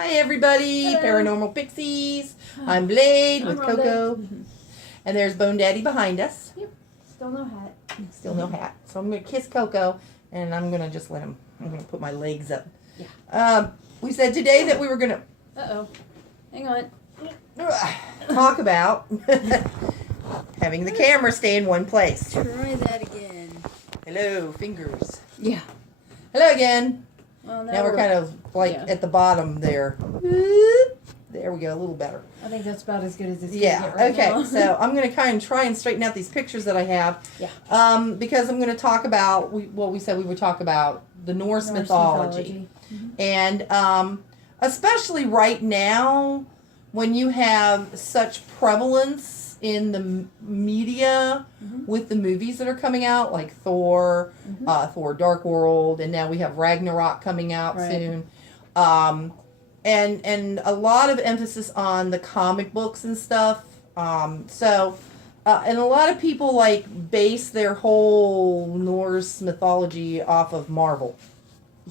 Hi everybody, Hello. Paranormal Pixies. I'm Blade with I'm Coco. And there's Bone Daddy behind us. Yep. Still no hat. Still no hat. So I'm going to kiss Coco and I'm going to just let him, I'm going to put my legs up. Yeah. We said today that we were going to Uh-oh. Hang on. talk about having the camera stay in one place. Try that again. Hello, fingers. Yeah. Hello again. Well, Now we're kind of like at the bottom there. There we go, a little better. I think that's about as good as it's Yeah, gonna get right okay. now. So I'm going to kind of try and straighten out these pictures that I have. Yeah. Because I'm going to talk about what we said we would talk about, the Norse mythology. Mm-hmm. And especially right now when you have such prevalence in the media with the movies that are coming out, like Thor, Thor Dark World, and now we have Ragnarok coming out soon. And a lot of emphasis on the comic books and stuff. And a lot of people like base their whole Norse mythology off of Marvel.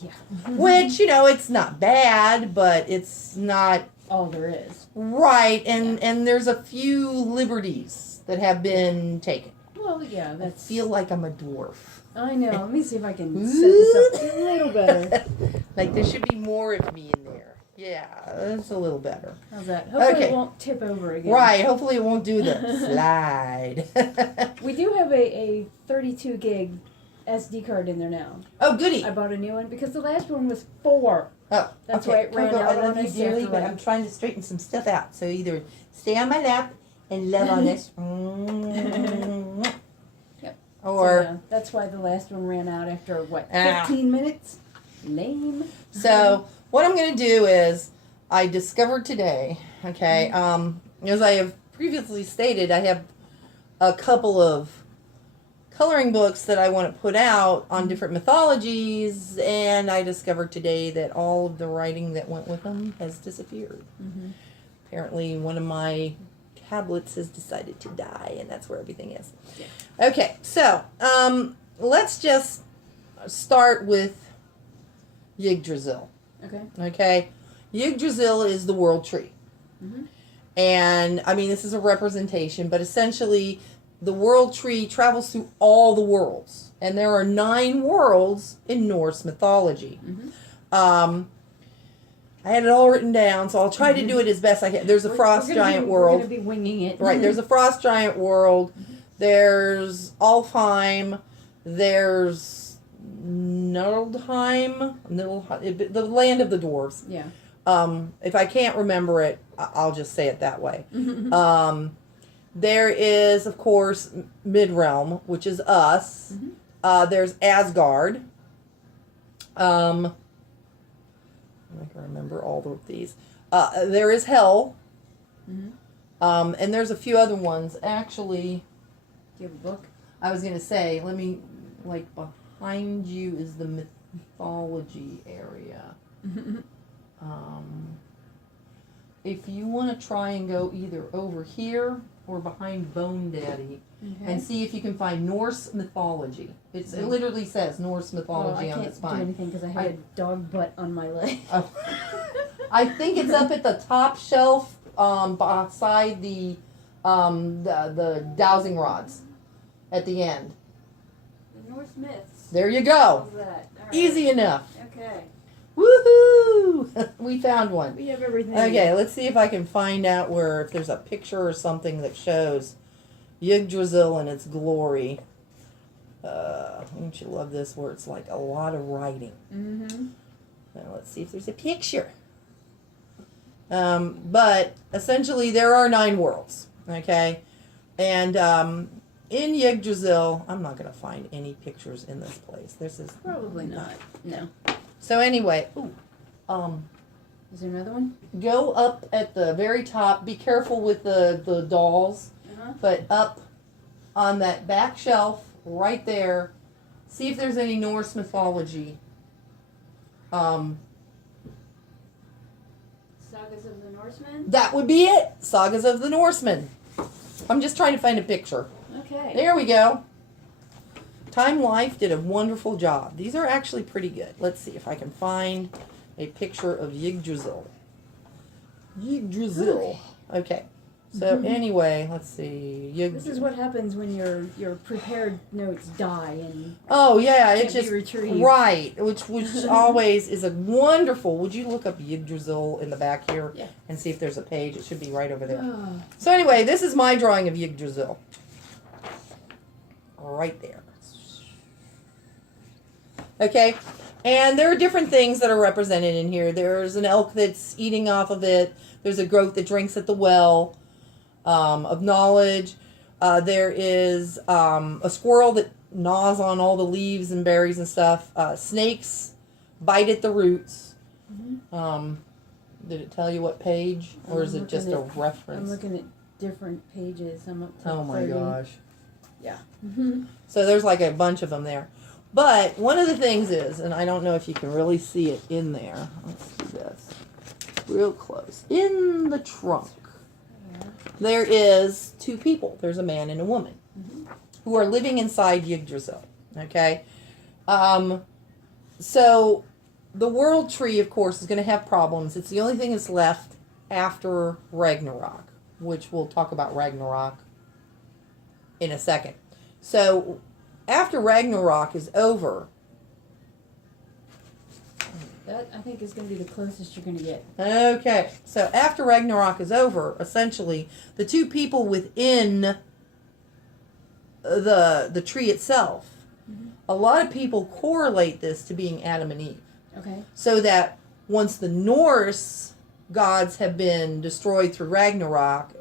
Yeah. Which, it's not bad, but it's not all there is. Right, and there's a few liberties that have been taken. Well, yeah, that's... I feel like I'm a dwarf. I know. Let me see if I can set this up a little better. Like there should be more of me in there. Yeah, that's a little better. How's that? Hopefully it won't tip over again. Right, hopefully it won't do the slide. We do have a 32 gig SD card in there now. Oh, goody. I bought a new one because the last one was 4. Oh, that's why it ran Coco, out I love on you us dearly, after but like... I'm trying to straighten some stuff out. So either stay on my lap and love on this. Yep. Or... So, that's why the last one ran out after, 15 minutes? Lame. So, what I'm going to do is, I discovered today, okay, as I have previously stated, I have a couple of coloring books that I want to put out on different mythologies, and I discovered today that all of the writing that went with them has disappeared. Apparently one of my tablets has decided to die, and that's where everything is. Yeah. Okay, so let's just start with Yggdrasil. Okay. Yggdrasil is the world tree. And, I mean, this is a representation, but essentially the world tree travels through all the worlds. And there are 9 worlds in Norse mythology. I had it all written down, so I'll try to do it as best I can. There's a frost giant world. We're going to be winging it. Right, there's a frost giant world. There's Alfheim. There's Nildheim. The land of the dwarves. Yeah. If I can't remember it, I'll just say it that way. There is, of course, Midrealm, which is us. There's Asgard. I can remember all of these. There is Hell. And there's a few other ones. Actually, do you have a book? I was going to say, let me, behind you is the mythology area. If you want to try and go either over here or behind Bone Daddy and see if you can find Norse mythology. It literally says Norse mythology on the spine. I can't do anything because I have a dog butt on my leg. Oh. I think it's up at the top shelf beside the dowsing rods at the end. The Norse myths. There you go. How's that? All right. Easy enough. Okay. Woohoo! We found one. We have everything. Okay, let's see if I can find out if there's a picture or something that shows Yggdrasil and its glory. Don't you love this where it's like a lot of writing? Now let's see if there's a picture. But essentially there are 9 worlds, okay? And in Yggdrasil, I'm not going to find any pictures in this place. This is probably not. No. So anyway, is there another one? Go up at the very top. Be careful with the dolls. But up on that back shelf, right there, see if there's any Norse mythology. Sagas of the Norsemen? That would be it. Sagas of the Norsemen. I'm just trying to find a picture. Okay. There we go. Time Life did a wonderful job. These are actually pretty good. Let's see if I can find a picture of Yggdrasil. Yggdrasil. Okay. So anyway, let's see. This is what happens when your prepared notes die and oh yeah, can't it's just be retrieved. right, which always is a wonderful. Would you look up Yggdrasil in the back here Yeah. and see if there's a page? It should be right over there. Oh. So anyway, this is my drawing of Yggdrasil. Right there. Okay, and there are different things that are represented in here. There's an elk that's eating off of it. There's a goat that drinks at the well of knowledge. There is a squirrel that gnaws on all the leaves and berries and stuff. Snakes bite at the roots. Did it tell you what page, or is it just a reference? I'm looking at different pages. I'm up to Oh my 30. gosh. Yeah. So there's like a bunch of them there. But one of the things is, and I don't know if you can really see it in there. Let's do this. Real close. In the trunk, there is two people. There's a man and a woman who are living inside Yggdrasil. Okay? So the world tree, of course, is going to have problems. It's the only thing that's left after Ragnarok, which we'll talk about Ragnarok in a second. So after Ragnarok is over, That, I think, is going to be the closest you're going to get. okay, so after Ragnarok is over, essentially, the two people within the tree itself, a lot of people correlate this to being Adam and Eve. Okay. So that once the Norse gods have been destroyed through Ragnarok,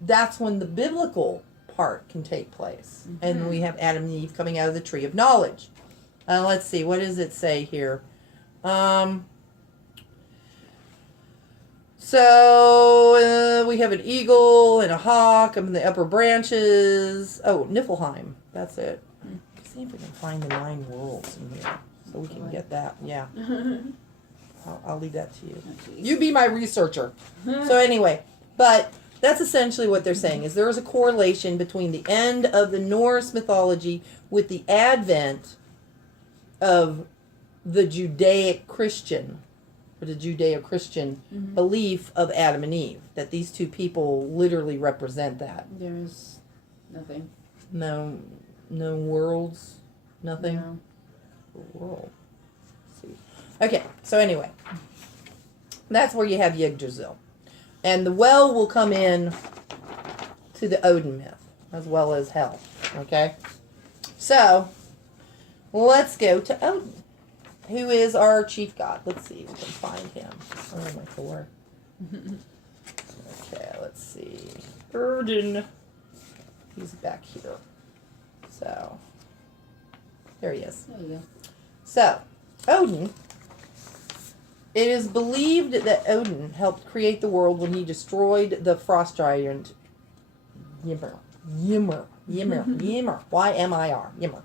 that's when the biblical part can take place. And we have Adam and Eve coming out of the tree of knowledge. Let's see, what does it say here? So we have an eagle and a hawk in the upper branches. Oh, Niflheim. That's it. See if we can find the 9 worlds in here so we can get that. Yeah. I'll leave that to you. Oh, You be my researcher. So anyway, but that's essentially what they're saying, is there is a correlation between the end of the Norse mythology with the advent of the Judaic-Christian, or the Judeo-Christian belief of Adam and Eve, that these two people literally represent that. There's nothing. No worlds, nothing. No. World. Let's see. Okay, so anyway, that's where you have Yggdrasil. And the well will come in to the Odin myth, as well as hell. Okay? So, let's go to Odin, who is our chief god. Let's see if we can find him. Oh, my Thor. Okay, let's see. Odin. He's back here. So, there he is. There you go. So, Odin. It is believed that Odin helped create the world when he destroyed the frost giant Ymir. Ymir. Y-M-I-R. Ymir.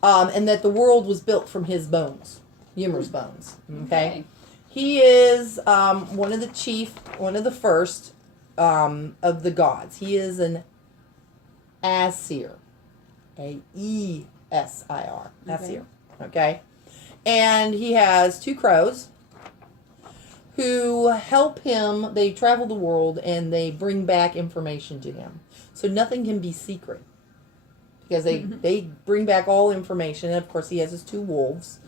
And that the world was built from his bones. Ymir's bones. Okay? He is one of the first of the gods. He is an Aesir. A-E-S-I-R. Aesir. Okay? And he has 2 crows who help him. They travel the world and they bring back information to him. So nothing can be secret. Because they bring back all information. And of course he has his 2 wolves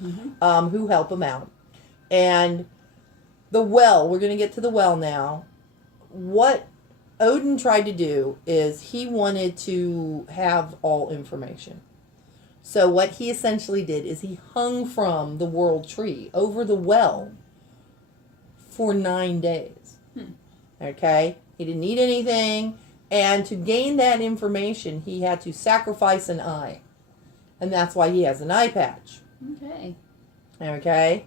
who help him out. And the well, we're going to get to the well now. What Odin tried to do is he wanted to have all information. So what he essentially did is he hung from the world tree over the well for 9 days. Okay? He didn't eat anything. And to gain that information, he had to sacrifice an eye. And that's why he has an eye patch. Okay. Okay?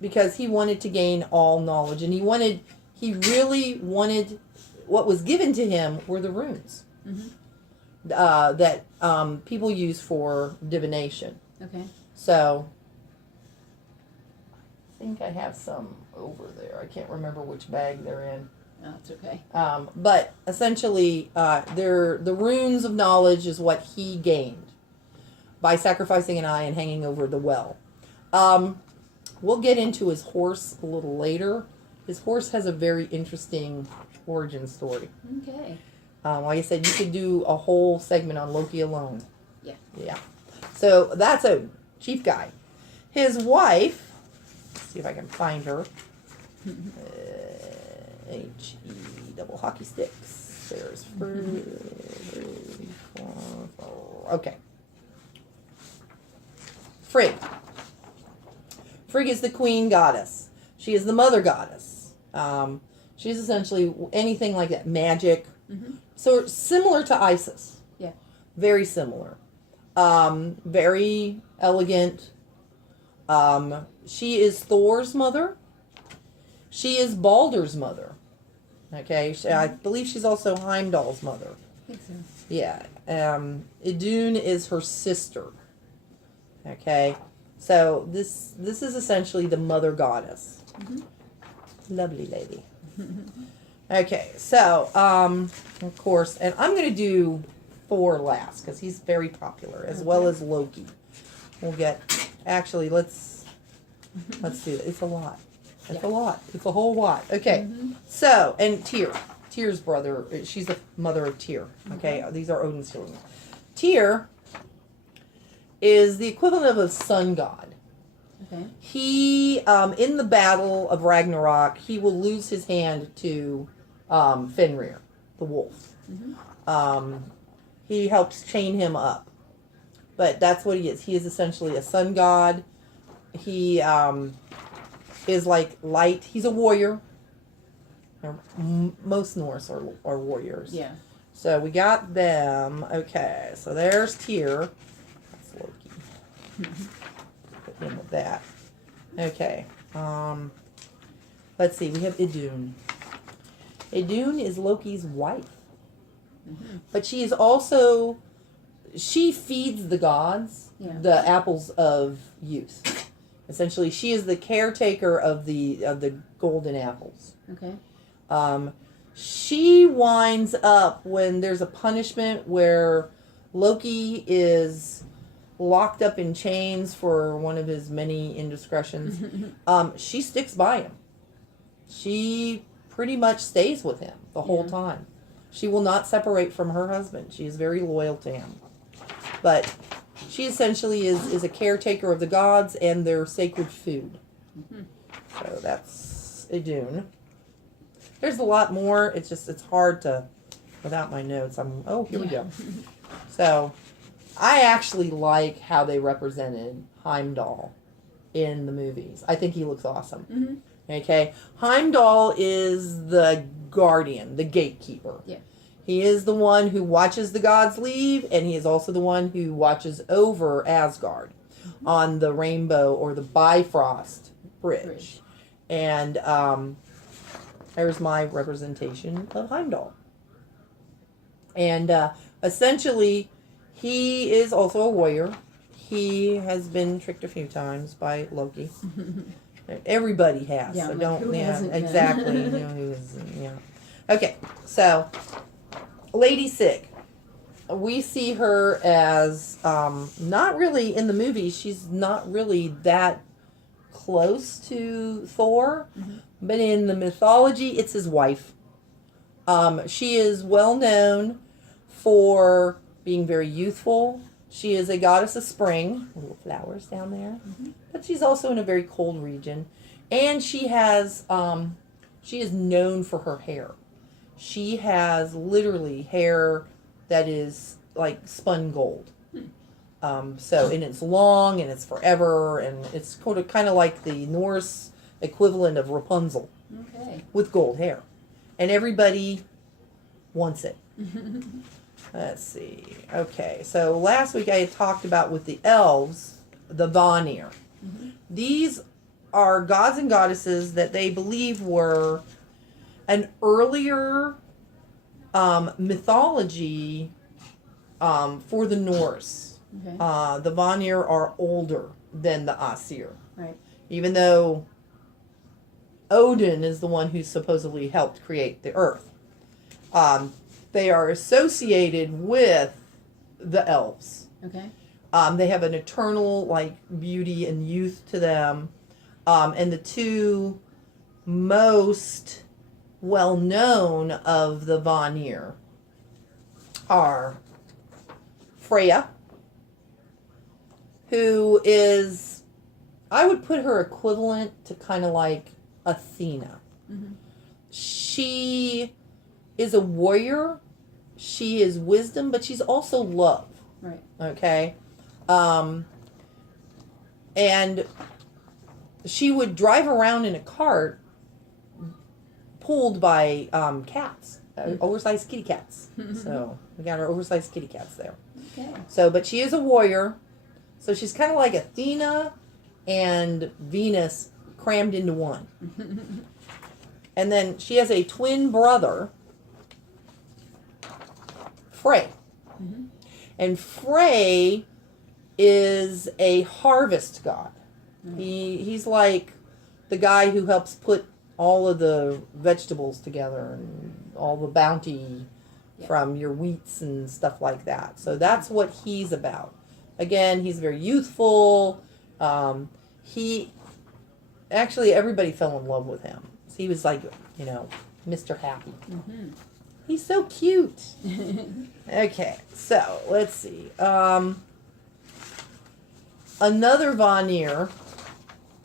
Because he wanted to gain all knowledge. And he really wanted, what was given to him were the runes. That people use for divination. Okay. So, I think I have some over there. I can't remember which bag they're in. No, it's okay. But essentially, the runes of knowledge is what he gained by sacrificing an eye and hanging over the well. We'll get into his horse a little later. His horse has a very interesting origin story. Okay. Like I said, you could do a whole segment on Loki alone. Yeah. Yeah. So that's Odin, chief guy. His wife, let's see if I can find her. H-E double hockey sticks. There's okay. Frigg. Frigg is the queen goddess. She is the mother goddess. She's essentially anything like that, magic. Mm-hmm. So similar to Isis. Yeah. Very similar. Very elegant. She is Thor's mother. She is Baldur's mother. Okay, I believe she's also Heimdall's mother. I think so. Yeah. Idun is her sister. Okay, so this is essentially the mother goddess. Mm-hmm. Lovely lady. Okay, so of course, and I'm gonna do Thor last because he's very popular, as well as Loki. We'll get. Actually, let's do it. It's a lot. It's a lot. It's a whole lot. Okay. Mm-hmm. So, and Tyr. Tyr's brother. She's the mother of Tyr. Okay. These are Odin's children. Tyr is the equivalent of a sun god. Okay. He, in the battle of Ragnarok, he will lose his hand to Fenrir, the wolf. Mm-hmm. He helps chain him up. But that's what he is. He is essentially a sun god. He is like light. He's a warrior. Most Norse are warriors. Yeah. So we got them. Okay, so there's Tyr. That's Loki. Put him with that. Okay. Let's see. We have Idun. Idun is Loki's wife. Mm-hmm. But she is also, she feeds the gods the apples of youth. Essentially, she is the caretaker of the golden apples. Okay. She winds up when there's a punishment where Loki is locked up in chains for one of his many indiscretions. She sticks by him. She pretty much stays with him the whole time. She will not separate from her husband. She is very loyal to him. But she essentially is a caretaker of the gods and their sacred food. Mm-hmm. So that's Idun. There's a lot more. It's hard to, without my notes. Here we go. So, I actually like how they represented Heimdall in the movies. I think he looks awesome. Mm-hmm. Okay, Heimdall is the guardian, the gatekeeper. Yeah. He is the one who watches the gods leave, and he is also the one who watches over Asgard on the Rainbow or the Bifrost Bridge. And there's my representation of Heimdall. And essentially, he is also a warrior. He has been tricked a few times by Loki. Everybody has. Yeah, so like, don't. who Yeah, hasn't been? exactly. You know who isn't. Yeah. Okay. So, Lady Sig. We see her as not really in the movie. She's not really that close to Thor, but in the mythology, it's his wife. She is well known for being very youthful. She is a goddess of spring, little flowers down there, but she's also in a very cold region, and she is known for her hair. She has literally hair that is like spun gold. And it's long and it's forever, and it's kind of like the Norse equivalent of Rapunzel. Okay. With gold hair. And everybody wants it. Let's see. Okay, so last week I had talked about with the elves, the Vanir. These are gods and goddesses that they believe were an earlier mythology for the Norse. Okay. The Vanir are older than the Asir. Right. Even though Odin is the one who supposedly helped create the earth. They are associated with the elves. Okay. They have an eternal beauty and youth to them. And the two most well-known of the Vanir are Freya, who is, I would put her equivalent to kind of like Athena. Mm-hmm. She is a warrior. She is wisdom, but she's also love. Right. Okay? And she would drive around in a cart pulled by cats, oversized kitty cats. So we got our oversized kitty cats there. Okay. So, but she is a warrior. So she's kind of like Athena and Venus crammed into one. And then she has a twin brother, Frey. Mm-hmm. And Frey is a harvest god. Mm-hmm. He's like the guy who helps put all of the vegetables together and all the bounty from your wheats and stuff like that. So that's what he's about. Again, he's very youthful. He actually, everybody fell in love with him. He was like, Mr. Happy. Mm-hmm. He's so cute. Okay, so let's see. Another Vanir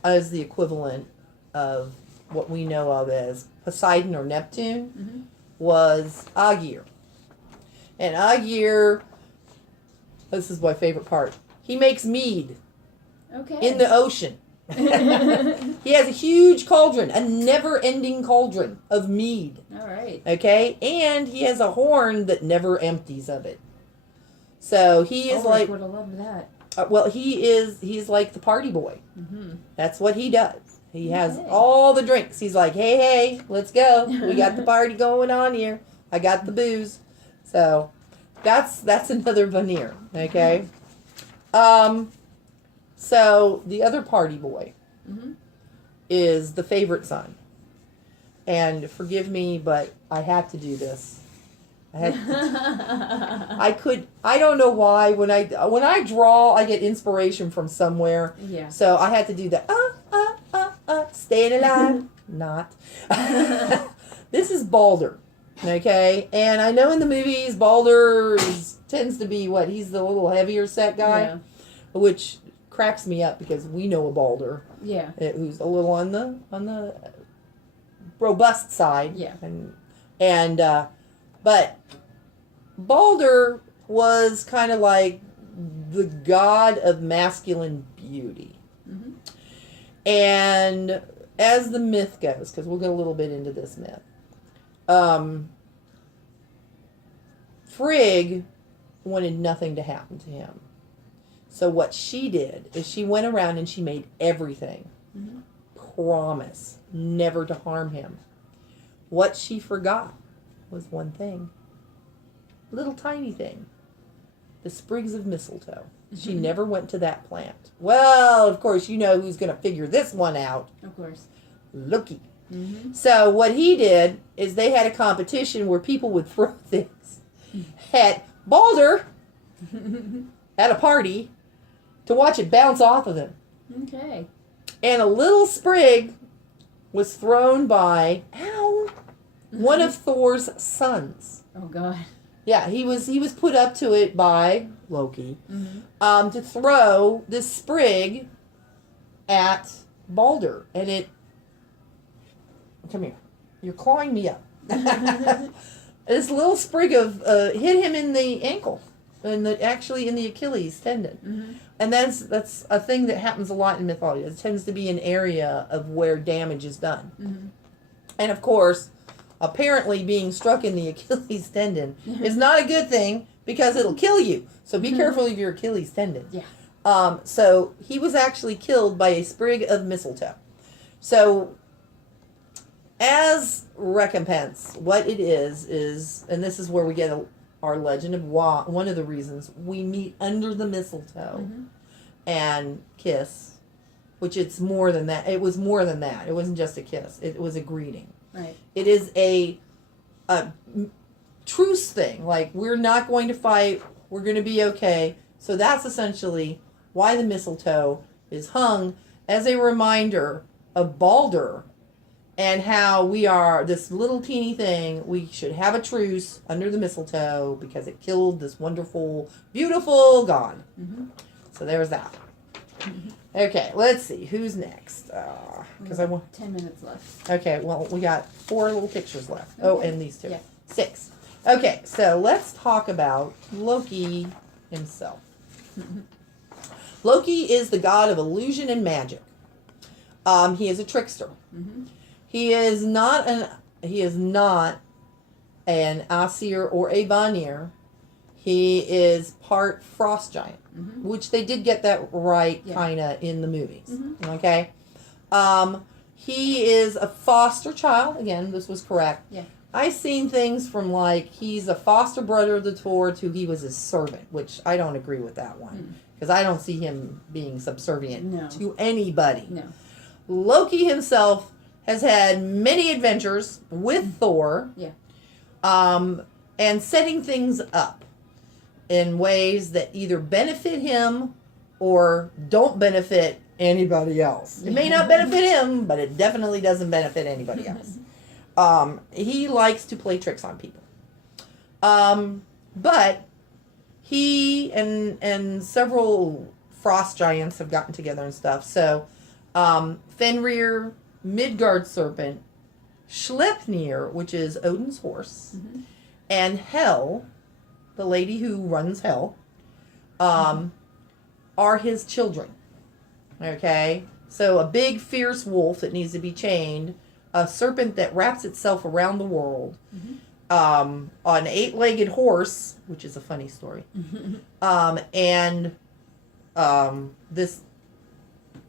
is the equivalent of what we know of as Poseidon or Neptune, was Aegir. And Aegir, this is my favorite part, he makes mead in the ocean. He has a huge cauldron, a never-ending cauldron of mead. All right. Okay? And he has a horn that never empties of it. So he is like... would have loved that. well, he's like the party boy. Mm-hmm. That's what he does. He has all the drinks. He's like, hey, let's go. We got the party going on here. I got the booze. So that's another Vanir. Okay? So the other party boy is the favorite son. And forgive me, but I had to do this. I don't know why. When I draw, I get inspiration from somewhere. Yeah. So I had to do that. Staying alive. Not. This is Balder. Okay? And I know in the movies, Balder tends to be he's the little heavier set guy. Which cracks me up because we know a Balder. Yeah. Who's a little on the robust side. Yeah. But Balder was kind of like the god of masculine beauty. Mm-hmm. And as the myth goes, because we'll go a little bit into this myth, Frigg wanted nothing to happen to him. So what she did is she went around and she made everything promise never to harm him. What she forgot was one thing. Little tiny thing. The sprigs of mistletoe. She never went to that plant. Well, of course, you know who's going to figure this one out. Of course. Loki. Mm-hmm. So what he did is they had a competition where people would throw things at Balder at a party to watch it bounce off of him. Okay. And a little sprig was thrown by, one of Thor's sons. Oh, God. Yeah, he was put up to it by Loki to throw this sprig at Balder. And it... Come here. You're clawing me up. This little sprig of... hit him in the ankle. Actually in the Achilles tendon. Mm-hmm. And that's a thing that happens a lot in mythology. It tends to be an area of where damage is done. Mm-hmm. And of course, apparently being struck in the Achilles tendon is not a good thing because it'll kill you. So be careful of your Achilles tendon. Yeah. So he was actually killed by a sprig of mistletoe. So as recompense, what it is, and this is where we get our legend of one of the reasons we meet under the mistletoe and kiss, which it's more than that. It was more than that. It wasn't just a kiss. It was a greeting. Right. It is a truce thing. Like, we're not going to fight. We're going to be okay. So that's essentially why the mistletoe is hung as a reminder of Balder and how we are this little teeny thing. We should have a truce under the mistletoe because it killed this wonderful, beautiful god. Mm-hmm. So there's that. Mm-hmm. Okay, let's see. Who's next? Because I want 10 minutes left. Okay, well, we got 4 little pictures left. Okay. Oh, and these 2. Yeah. 6. Okay, so let's talk about Loki himself. Loki is the god of illusion and magic. He is a trickster. Mm-hmm. He is not an Aesir or a Vanir. He is part frost giant, mm-hmm. which they did get that right kind of in the movies. Mm-hmm. Okay? He is a foster child. Again, this was correct. Yeah. I've seen things from like he's a foster brother of the Tor to he was his servant, which I don't agree with that one. Because I don't see him being subservient to anybody. No. Loki himself has had many adventures with Thor. Yeah. And setting things up in ways that either benefit him or don't benefit anybody else. It may not benefit him, but it definitely doesn't benefit anybody else. He likes to play tricks on people. But he and several frost giants have gotten together and stuff. So Fenrir, Midgard serpent, Sleipnir, which is Odin's horse, mm-hmm. and Hel, the lady who runs Hell, are his children. Okay? So a big fierce wolf that needs to be chained, a serpent that wraps itself around the world, mm-hmm. An 8-legged horse, which is a funny story, and this,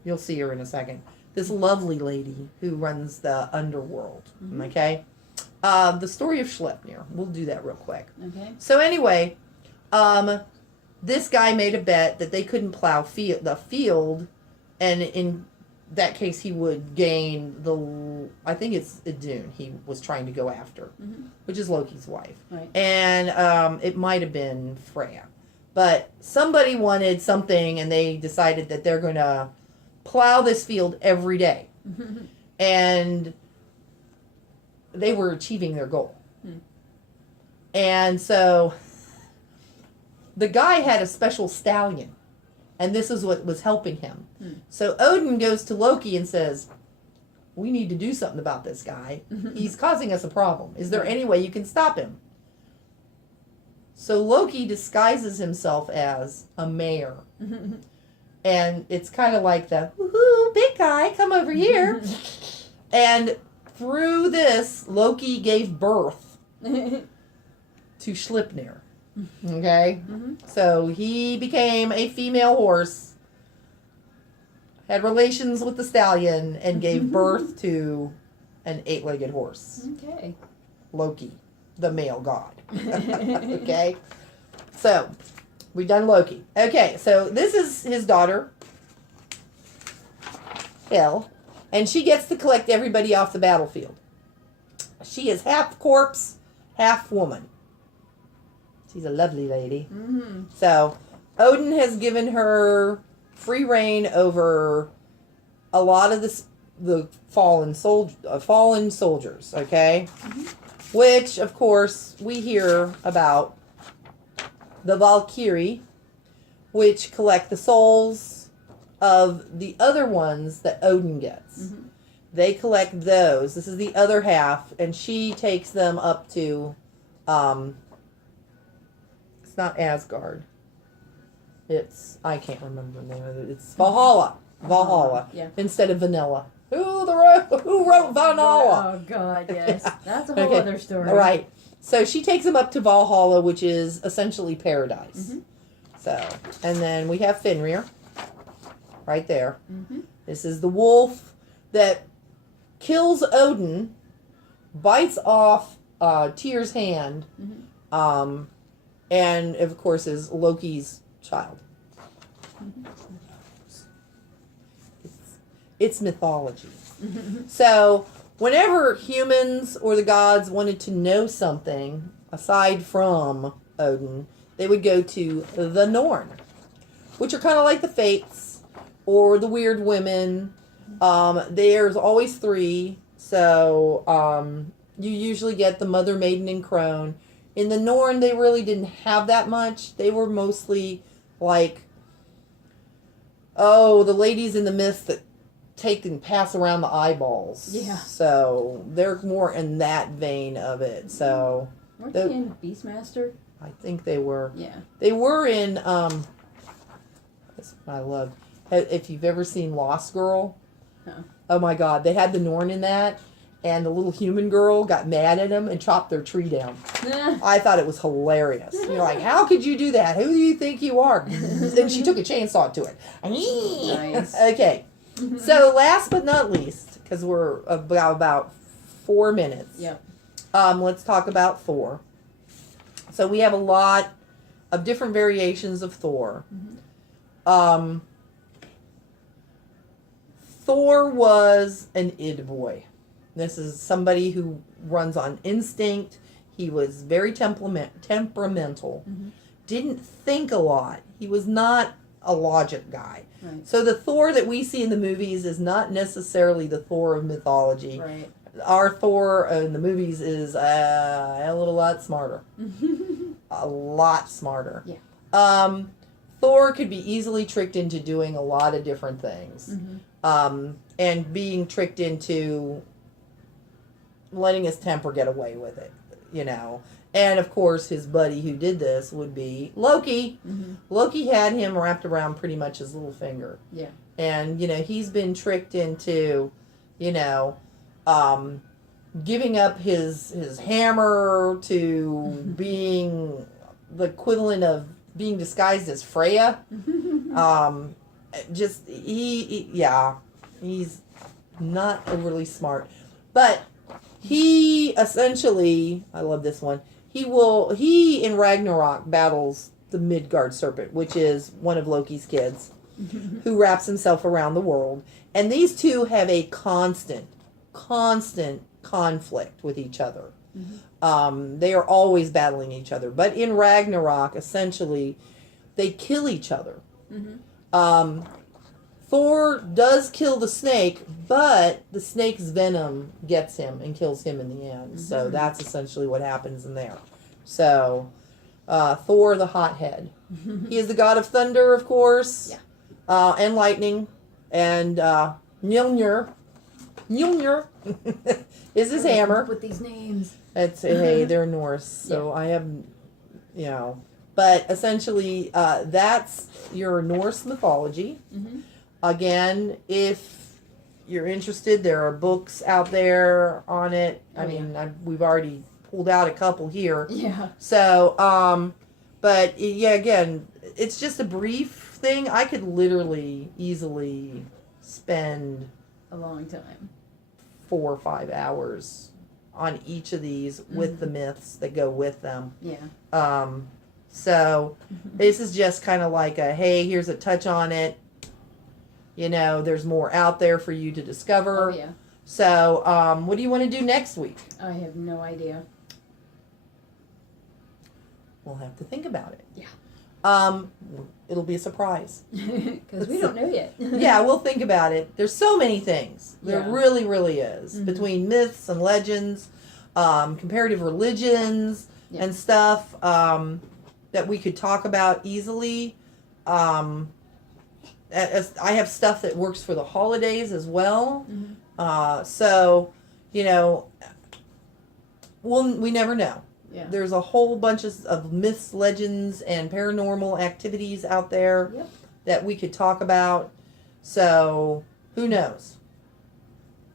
you'll see her in a second, this lovely lady who runs the underworld. Mm-hmm. Okay? The story of Sleipnir. We'll do that real quick. Okay. So anyway, this guy made a bet that they couldn't plow the field, and in that case he would gain I think it's Idun he was trying to go after, mm-hmm. which is Loki's wife. Right. And it might have been Freya. But somebody wanted something, and they decided that they're going to plow this field every day. Mm-hmm. And they were achieving their goal. And so the guy had a special stallion, and this is what was helping him. So Odin goes to Loki and says, we need to do something about this guy. He's causing us a problem. Is there any way you can stop him? So Loki disguises himself as a mayor. And it's kind of like the, woohoo, big guy, come over here. And through this, Loki gave birth to Sleipnir. Okay? Mm-hmm. So he became a female horse, had relations with the stallion, and gave birth to an 8-legged horse. Okay. Loki, the male god. Okay? So, we've done Loki. Okay, so this is his daughter, Hel, and she gets to collect everybody off the battlefield. She is half corpse, half woman. She's a lovely lady. Mm-hmm. So, Odin has given her free reign over a lot of the fallen soldiers, okay? Mm-hmm. Which, of course, we hear about the Valkyrie, which collect the souls of the other ones that Odin gets. Mm-hmm. They collect those. This is the other half, and she takes them up to, it's not Asgard. I can't remember the name of it. It's Valhalla. Valhalla. Yeah. Instead of Vanilla. Who wrote Valhalla? Oh, God, yes. That's a whole other story. Right. So she takes them up to Valhalla, which is essentially paradise. Mm-hmm. So, and then we have Fenrir. Right there. Mm-hmm. This is the wolf that kills Odin, bites off Tyr's hand, mm-hmm. And of course is Loki's child. Mm-hmm. It's mythology. Mm-hmm. So whenever humans or the gods wanted to know something aside from Odin, they would go to the Norn, which are kind of like the Fates or the Weird Women. There's always 3. So you usually get the mother, maiden, and crone. In the Norn, they really didn't have that much. They were mostly like, the ladies in the mist that take and pass around the eyeballs. Yeah. So they're more in that vein of it. So Weren't they in Beastmaster? I think they were. Yeah. They were in that's what I love. If you've ever seen Lost Girl. No. Oh my God, they had the Norn in that, and the little human girl got mad at them and chopped their tree down. I thought it was hilarious. You're like, how could you do that? Who do you think you are? And she took a chainsaw to it. Nice. Okay. So last but not least, because we're about 4 minutes. Yep. Let's talk about Thor. So we have a lot of different variations of Thor. Mm-hmm. Thor was an id boy. This is somebody who runs on instinct. He was very temperamental. Mm-hmm. Didn't think a lot. He was not a logic guy. Right. So the Thor that we see in the movies is not necessarily the Thor of mythology. Right. Our Thor in the movies is a little lot smarter. A lot smarter. Yeah. Thor could be easily tricked into doing a lot of different things. Mm-hmm. And being tricked into letting his temper get away with it, And of course, his buddy who did this would be Loki. Mm-hmm. Loki had him wrapped around pretty much his little finger. Yeah. And, he's been tricked into, giving up his hammer to being the equivalent of being disguised as Freya. He's not overly smart. But he essentially, I love this one, he in Ragnarok battles the Midgard serpent, which is one of Loki's kids, who wraps himself around the world. And these two have a constant conflict with each other. Mm-hmm. They are always battling each other. But in Ragnarok, essentially, they kill each other. Mm-hmm. Thor does kill the snake, but the snake's venom gets him and kills him in the end. Mm-hmm. So that's essentially what happens in there. So, Thor the hothead. He is the god of thunder, of course. Yeah. And lightning. And Mjolnir is his hammer. With these names. Hey, they're Norse. So yeah. I have, But essentially, that's your Norse mythology. Mm-hmm. Again, if you're interested, there are books out there on it. We've already pulled out a couple here. Yeah. So, but yeah, again, it's just a brief thing. I could literally easily spend a long time, 4 or 5 hours on each of these with the myths that go with them. Yeah. So this is just kind of like hey, here's a touch on it. There's more out there for you to discover. Oh, yeah. So, what do you want to do next week? I have no idea. We'll have to think about it. Yeah. It'll be a surprise. Because we don't know yet. Yeah, we'll think about it. There's so many things. There really, really is. Mm-hmm. Between myths and legends, comparative religions and stuff that we could talk about easily. As I have stuff that works for the holidays as well. Mm-hmm. So, we never know. Yeah. There's a whole bunch of myths, legends, and paranormal activities out there that we could talk about. So, who knows?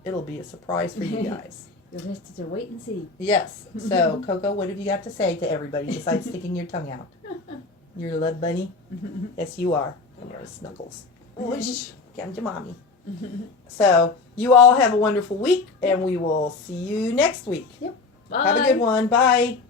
It'll be a surprise for you guys. You'll just have to wait and see. Yes. So, Coco, what have you got to say to everybody besides sticking your tongue out? You're a love bunny? Yes, you are. And you're a snuggles. Whoosh. Come to mommy. So, you all have a wonderful week, and we will see you next week. Yep. Bye. Have a good one. Bye.